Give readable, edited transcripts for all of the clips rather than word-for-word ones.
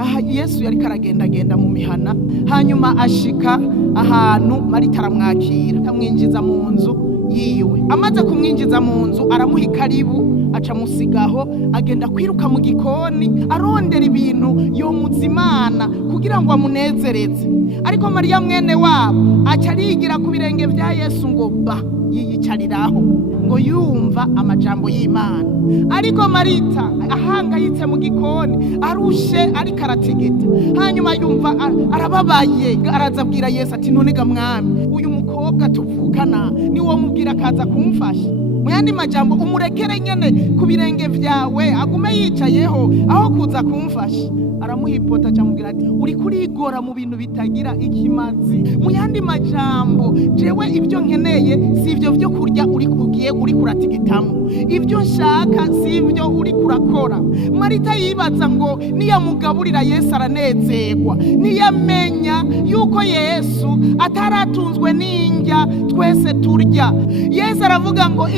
aha Yesu yari karagenda mu mihana, hanyuma ashika ahantu Marita aramwakira amwinjiza mu nzu yiwe. Amaze kumwinjiza mu nzu aramuha ikaribu, aca musigaho agenda kwiruka mu gikoni arondera ibintu yomuzimana kugira ngo amunezereze. Ariko Mariya mwene wabo aca arigira ku birenge vya Yesu ngo ba yiyicariraho ngo yumva amajambo y'Imana. Ariko Marita ahangayitse mu gikoni arushe ari karatigita, hanyuma yumva arababaye, araza abwira Yesu ati none ga mwami, uyu mukobwa tuvukana ni wo mubwira kaza kumfasha. Muyandi majambo umurekere nyene ku birenge vyawe agume yicayeho aho kuza kumfasha. Aramuhipota cyamubwira ati uri kurigora mu bintu bitagira ikimazi. Muyandi majambo jewe ibyo nkeneye si ibyo byo kurya uri kuratigitamo, ibyo nshaka si ibyo uri kurakora. Marita yibaza ngo niyamugaburira Yesu aranezerwa, niyamenya yuko Yesu ataratunzwe n'indya twese turya. Yesu aravuga ngo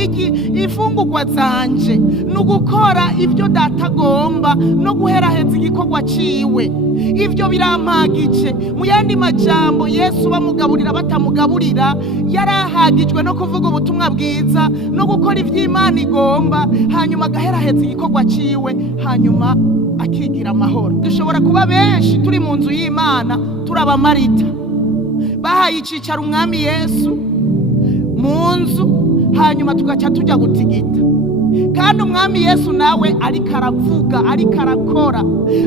ifungurwa zanje nugukora ibyo datagomba no guheraheza igikorwa ciwe. Ivyo birampagije. Muyandi majambo Yesu bamugaburira batamugaburira yarahagijwe no kuvuga ubutumwa bwiza no gukora ivy'Imana igomba, hanyuma agaheraheza igikorwa ciwe, hanyuma akigira amahoro. Dushobora kuba benshi turi mu nzu y'Imana turaba Marita bahaye icicaro umwami Yesu mu nzu, hanyuma tugaca tujya gutigita, kandi umwami Yesu nawe ariko aravuga ariko arakora.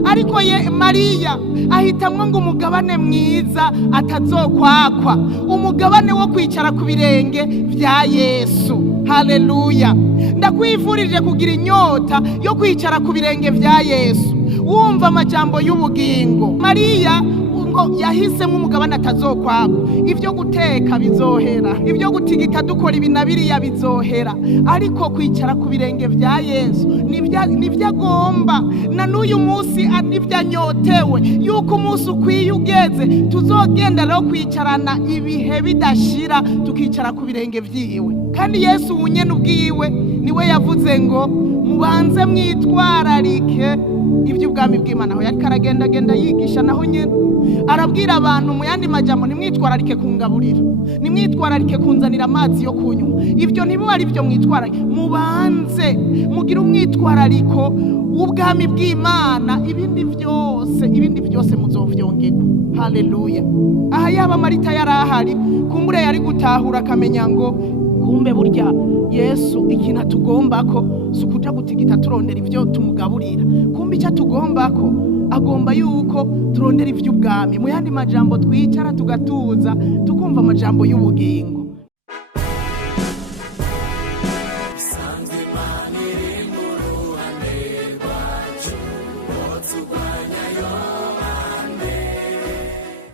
Ariko Mariya ahitamwo ngo umugabane mwiza atazokwakwa, umugabane wo kwicara ku birenge vya Yesu. Haleluya! Ndakwifurije kugira inyota yo kwicara ku birenge vya Yesu wumva amajambo y'ubugingo. Mariya yahisemo umugabane atazokwako. Ibyo guteka bizohera, ibyo gutigita dukora ibinabiriya bizohera, ariko kwicara ku birenge vya Yesu nivyo agomba. Na n'uyu munsi nivyo anyotewe yuko umunsi ukwiye ugeze tuzogenda rero kwicarana ibihe bidashira, tukicara ku birenge vyiwe. Kandi Yesu unyene ubwiwe niwe yavuze ngo mubanze mwitwararike iby'ubwami bw'Imana. Aho yari karagenda yigisha naho nyene arabwira abantu mu yandi majambo, nimwitwararike kungaburira, nimwitwararike kunzanira amazi yo kunywa. Ibyo ntibo ari byo mwitwararike, mubanze mugira umwitwarariko w'ubwami bw'Imana, ibindi byose muzovyongerwa. Haleluya! Aha yaba Marita yarahari, kumbure yari gutahura akamenya ngo kumbe burya Yesu ikintu atugombako sukuja gutigita turondera ivyo tumugaburira. Kumbe icyo atugombako agomba yuko turondera ivy'ubwami. Mu yandi majambo twicara tugatuza tukumva amajambo y'ubugingo.